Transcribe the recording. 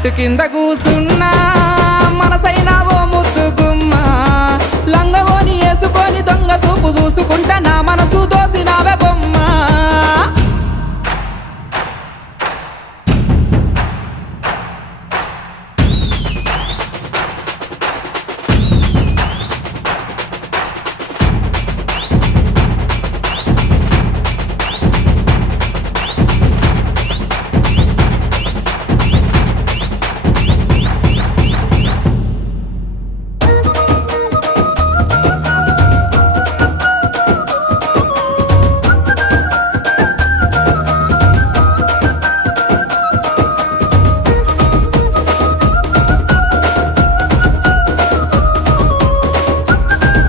చెట్టు కింద కూసున్నా మనసైనా ఓ ముద్దు గుమ్మ లంగవోని వేసుకొని దొంగ చూపు చూసుకుంటా నా మనసు